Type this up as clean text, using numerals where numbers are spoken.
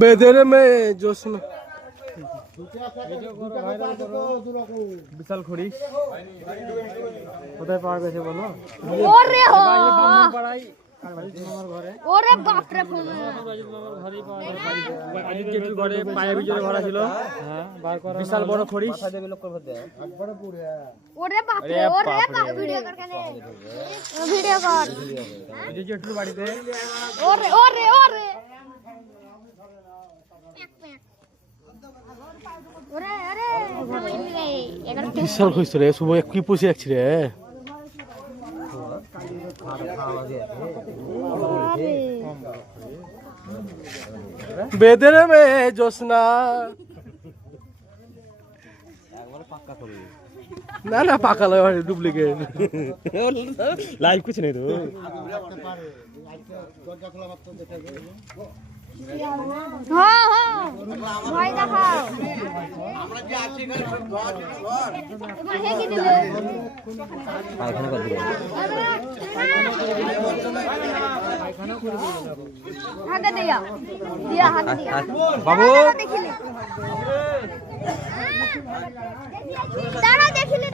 বেদের মে জোসনা বিশাল খড়িস কোথায় পাওয়া গেছে বলো? ওরে হো ওরে বাপ রে ঘরে পায়ে ভিতরে ভরা ছিল বিশাল বড় খড়িস। ওরে বাপ রে ওরে বাপ ভিডিও কর কেন ভিডিও কর জেঠুর বাড়িতে ওরে ওরে ওরে ওরে আরে বিশাল খড়িস রে শুভ কি পুষে রাখছি রে বেদের মে জোসনা না না পাকা লয় ডুপ্লিকেট লাইভ কিছু নেই তো হ্যাঁ হ্যাঁ ভাই দেখাও আমরা যে আছি এখানে সব ঘর ঘর এবার হে কি দিলে পায়খানা করে দিবেন হাতে দিয়া দিয়া হাতে দিয়া বাবু দেখিলে দাঁড়া দেখিলে